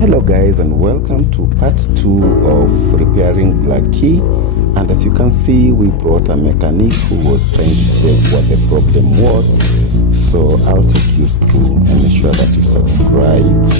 Hello guys, and welcome to part 2 of repairing Blacky. And as you can see, we brought a mechanic who was trying to check what the problem was. So I'll take you through and make sure that you subscribe.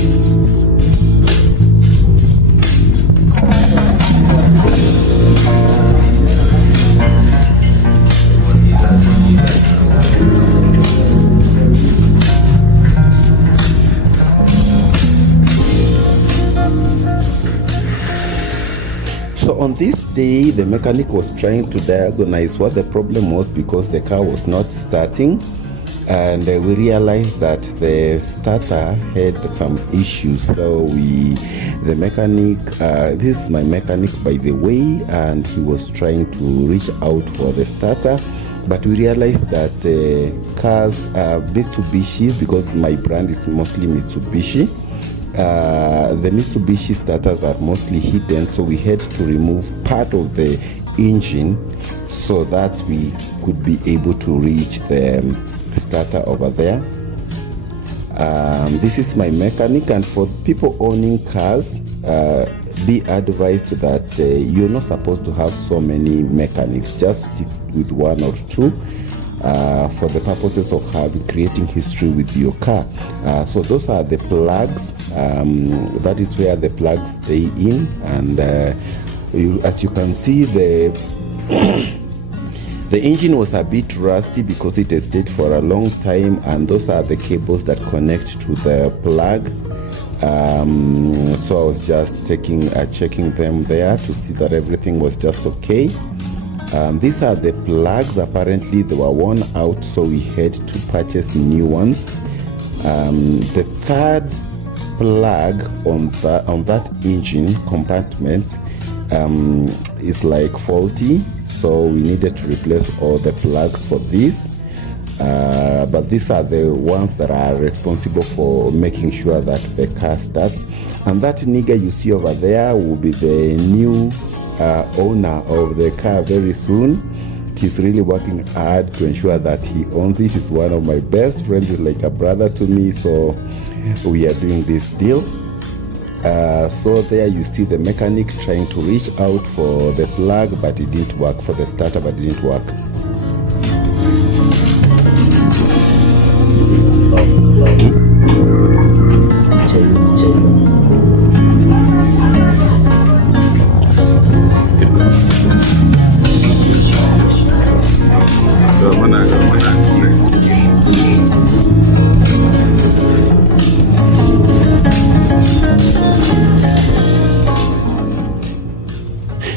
So on this day, the mechanic was trying to diagnose what the problem was because the car was not starting, and we realized that the starter had some issues. So the mechanic, this is my mechanic by the way, and he was trying to reach out for the starter, but we realized that cars are Mitsubishis, because my brand is mostly Mitsubishi. The Mitsubishi starters are mostly hidden, so we had to remove part of the engine so that we could be able to reach the starter over there. This is my mechanic, and for people owning cars, be advised that you're not supposed to have so many mechanics. Just stick with one or two for the purposes of creating history with your car. So those are the plugs. That is where the plugs stay in, and as you can see, the the engine was a bit rusty because it has stayed for a long time, and those are the cables that connect to the plug. So I was just checking them there to see that everything was just okay. These are the plugs. Apparently they were worn out, so we had to purchase new ones. The third plug on that engine compartment is like faulty, so we needed to replace all the plugs for this. But these are the ones that are responsible for making sure that the car starts. And that nigga you see over there will be the new owner of the car very soon. He's really working hard to ensure that he owns it. He's one of my best friends. He's like a brother to me, so we are doing this deal. So there you see the mechanic trying to reach out for the plug, but it didn't work, for the starter, but it didn't work.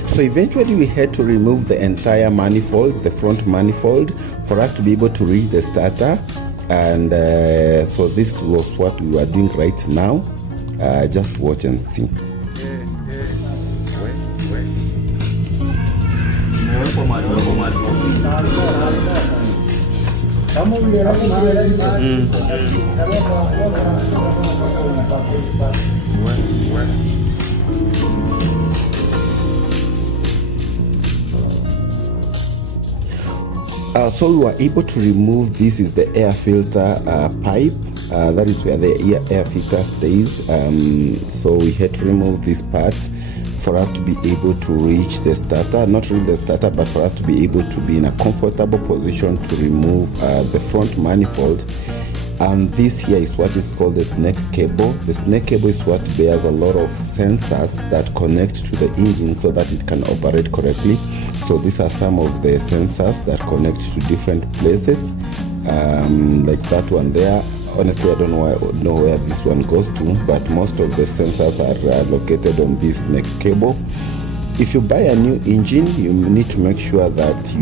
So eventually we had to remove the entire manifold, the front manifold, for us to be able to reach the starter. And so this was what we were doing right now. Just watch and see. So we were able to remove, this is the air filter pipe. That is where the air filter stays. So we had to remove this part for us to be able to reach the starter. Not really the starter, but for us to be able to be in a comfortable position to remove the front manifold. And this here is what is called the snake cable. The snake cable is what bears a lot of sensors that connect to the engine so that it can operate correctly. So these are some of the sensors that connect to different places, like that one there. Honestly, I don't know where this one goes to, but most of the sensors are located on this snake cable. If you buy a new engine, you need to make sure that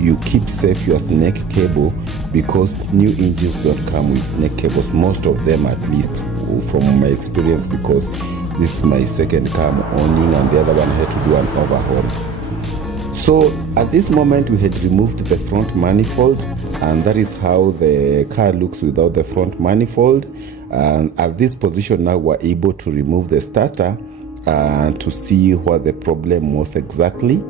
you keep safe your snake cable, because new engines don't come with snake cables, most of them at least, from my experience, because this is my second car I'm owning, and the other one had to do an overhaul. So at this moment we had removed the front manifold, and that is how the car looks without the front manifold. And at this position now we're able to remove the starter to see what the problem was exactly.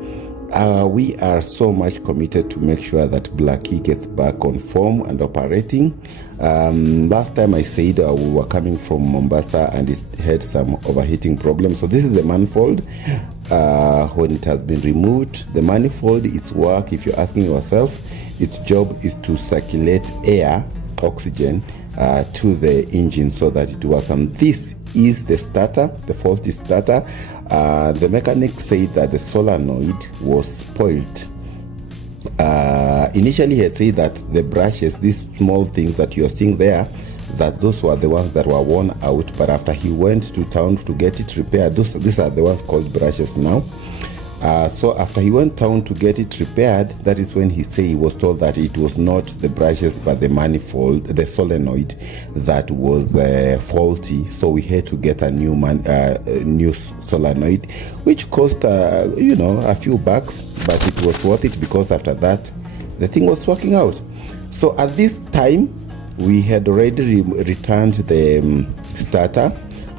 We are so much committed to make sure that Blacky gets back on form and operating. Last time I said we were coming from Mombasa and it had some overheating problems. So this is the manifold. When it has been removed, the manifold is work. If you're asking yourself, its job is to circulate air, oxygen, to the engine so that it works. And this is the starter, the faulty starter. The mechanic said that the solenoid was spoiled. Initially he had said that the brushes, these small things that you're seeing there, that those were the ones that were worn out, but after he went to town to get it repaired, these are the ones called brushes now. So after he went town to get it repaired, that is when he said he was told that it was not the brushes but the manifold, the solenoid that was faulty. So we had to get a new solenoid, which cost a few bucks, but it was worth it because after that the thing was working out. So at this time we had already returned the starter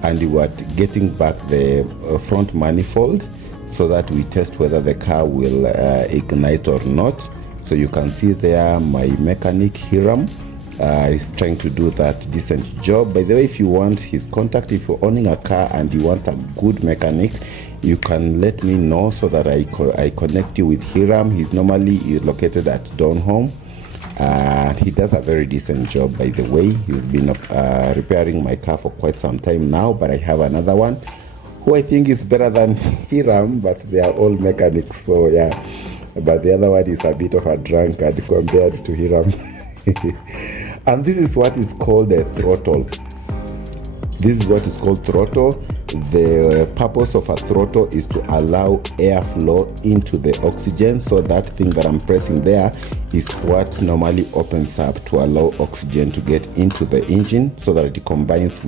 and we were getting back the front manifold, so that we test whether the car will ignite or not. So you can see there my mechanic Hiram is trying to do that decent job. By the way, if you want his contact, if you're owning a car and you want a good mechanic, you can let me know so that I connect you with Hiram. He's normally located at Donholm. He does a very decent job, by the way. He's been repairing my car for quite some time now, but I have another one who I think is better than Hiram, but they are all mechanics, so yeah. But the other one is a bit of a drunkard compared to Hiram. And this is what is called a throttle. This is what is called throttle. The purpose of a throttle is to allow airflow into the oxygen. So that thing that I'm pressing there is what normally opens up to allow oxygen to get into the engine so that it combines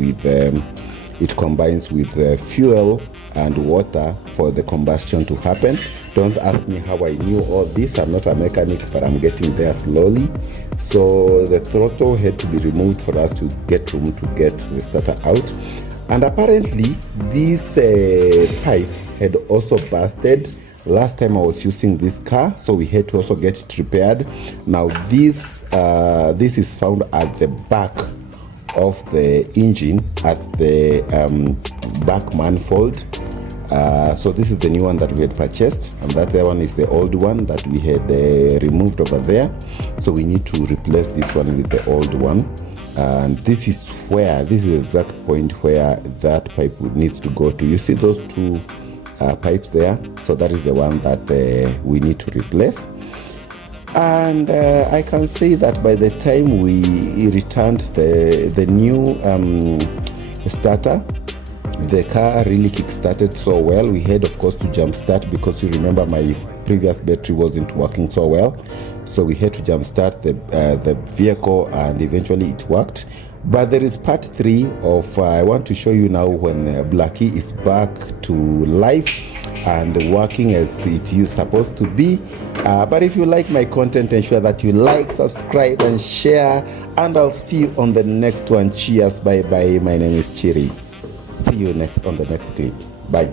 with fuel and water for the combustion to happen. Don't ask me how I knew all this. I'm not a mechanic, but I'm getting there slowly. So the throttle had to be removed for us to get room to get the starter out. And apparently this pipe had also busted last time I was using this car, so we had to also get it repaired. Now this is found at the back of the engine, at the back manifold. So this is the new one that we had purchased, and that one is the old one that we had removed over there. So we need to replace this one with the old one, and this is the exact point where that pipe needs to go to. You see those two pipes there? So that is the one that we need to replace. And I can say that by the time we returned the new starter, the car really kick-started so well. We had, of course, to jump start because you remember my previous battery wasn't working so well. So we had to jump start the vehicle, and eventually it worked. But there is part 3 of I want to show you now when Blacky is back to life and working as it is supposed to be. But if you like my content, ensure that you like, subscribe and share, and I'll see you on the next one. Cheers, bye bye. My name is Chiri. See you on the next clip. Bye.